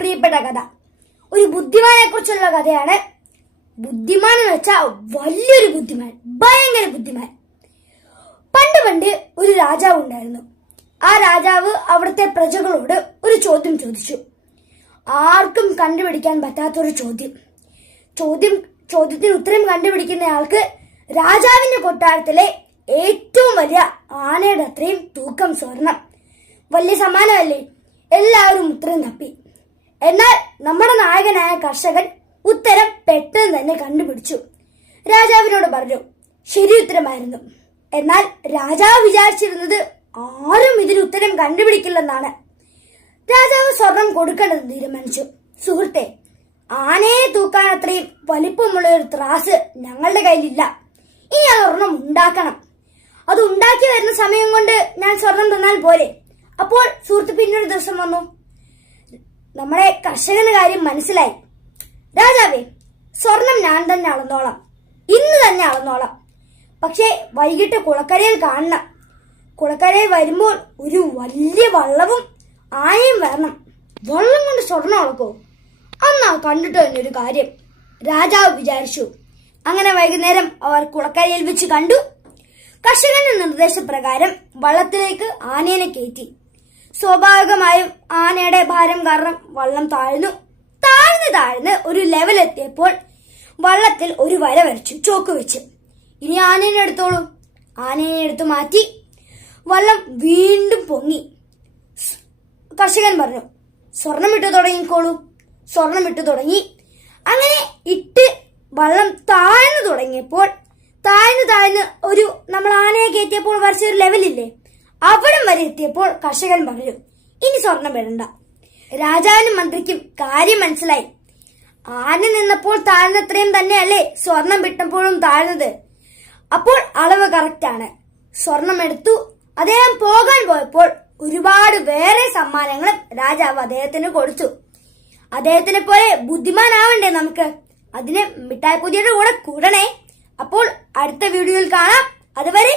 പ്രിയപ്പെട്ട കഥ. ഒരു ബുദ്ധിമാനെ കുറിച്ചുള്ള കഥയാണ്. ബുദ്ധിമാൻ എന്ന് വെച്ചാൽ വലിയൊരു ബുദ്ധിമാൻ ഭയങ്കര ബുദ്ധിമാൻ. പണ്ട് പണ്ട് ഒരു രാജാവ് ഉണ്ടായിരുന്നു. ആ രാജാവ് അവിടുത്തെ പ്രജകളോട് ഒരു ചോദ്യം ചോദിച്ചു. ആർക്കും കണ്ടുപിടിക്കാൻ പറ്റാത്തൊരു ചോദ്യം. ചോദ്യം ചോദ്യത്തിന് ഉത്തരം കണ്ടുപിടിക്കുന്നയാൾക്ക് രാജാവിന്റെ കൊട്ടാരത്തിലെ ഏറ്റവും വലിയ ആനയുടെ അത്രയും തൂക്കം സ്വർണം. വലിയ സമ്മാനമല്ലേ? എല്ലാവരും ഉത്തരം തപ്പി. എന്നാൽ നമ്മുടെ നായകനായ കർഷകൻ ഉത്തരം പെട്ടെന്ന് തന്നെ കണ്ടുപിടിച്ചു. രാജാവിനോട് പറഞ്ഞു ശരി ഉത്തരമായിരുന്നു. എന്നാൽ രാജാവ് വിചാരിച്ചിരുന്നത് ആരും ഇതിന് ഉത്തരം കണ്ടുപിടിക്കില്ലെന്നാണ്. രാജാവ് സ്വർണം കൊടുക്കണമെന്ന് തീരുമാനിച്ചു. സുഹൃത്തെ ആനയെ തൂക്കാൻ അത്രയും വലിപ്പമുള്ള ഒരു ത്രാസ് ഞങ്ങളുടെ കയ്യിലില്ല. ഇനി സ്വർണം ഉണ്ടാക്കണം. അത് ഉണ്ടാക്കി വരുന്ന സമയം കൊണ്ട് ഞാൻ സ്വർണം തന്നാൽ പോരെ. അപ്പോൾ സുഹൃത്ത് പിന്നൊരു ദിവസം വന്നു. നമ്മുടെ കർഷകന് കാര്യം മനസ്സിലായി. രാജാവേ സ്വർണം ഞാൻ തന്നെ അളന്നോളാം. ഇന്ന് തന്നെ അളന്നോളാം. പക്ഷേ വൈകിട്ട് കുളക്കരയിൽ കാണണം. കുളക്കരയിൽ വരുമ്പോൾ ഒരു വലിയ വള്ളവും ആനയും വരണം. വള്ളം കൊണ്ട് സ്വർണം അളക്കോ. അന്നാ കണ്ടിട്ട് തന്നെ ഒരു കാര്യം. രാജാവ് വിചാരിച്ചു അങ്ങനെ വൈകുന്നേരം അവർ കുളക്കരയിൽ വെച്ച് കണ്ടു. കർഷകന്റെ നിർദ്ദേശപ്രകാരം വള്ളത്തിലേക്ക് ആനേനെ കയറ്റി. സ്വാഭാവികമായും ആനയുടെ ഭാരം കാരണം വള്ളം താഴ്ന്നു. താഴ്ന്ന് താഴ്ന്ന് ഒരു ലെവൽ എത്തിയപ്പോൾ വള്ളത്തിൽ ഒരു വര വരച്ചു ചോക്ക് വെച്ച്. ഇനി ആനേനെ എടുത്തോളൂ. ആനേനെ എടുത്തു മാറ്റി വള്ളം വീണ്ടും പൊങ്ങി. കർഷകൻ പറഞ്ഞു സ്വർണം ഇട്ടു തുടങ്ങിക്കോളൂ. സ്വർണം തുടങ്ങി. അങ്ങനെ ഇട്ട് വള്ളം താഴ്ന്നു തുടങ്ങിയപ്പോൾ താഴ്ന്നു താഴ്ന്ന് ഒരു നമ്മൾ ആനയെ കയറ്റിയപ്പോൾ വരച്ച ഒരു ലെവലില്ലേ അവിടം വരെ എത്തിയപ്പോൾ കർഷകൻ പറഞ്ഞു ഇനി സ്വർണം വേണ്ട. രാജാവിനും മന്ത്രിക്കും കാര്യം മനസ്സിലായി. ആന നിന്നപ്പോൾ താഴ്ന്നത്രയും തന്നെയല്ലേ സ്വർണം വിട്ടപ്പോഴും താഴ്ന്നത്? അപ്പോൾ അളവ് കറക്റ്റ് ആണ്. സ്വർണം എടുത്തു. അദ്ദേഹം പോകാൻ പോയപ്പോൾ ഒരുപാട് വേറെ സമ്മാനങ്ങളും രാജാവ് അദ്ദേഹത്തിന് കൊടുത്തു. അദ്ദേഹത്തിനെ പോലെ ബുദ്ധിമാനാവണ്ടേ നമുക്ക്? അതിന് മിഠായി പുതിയുടെ കൂടെ കൂടണേ. അപ്പോൾ അടുത്ത വീഡിയോയിൽ കാണാം. അതുവരെ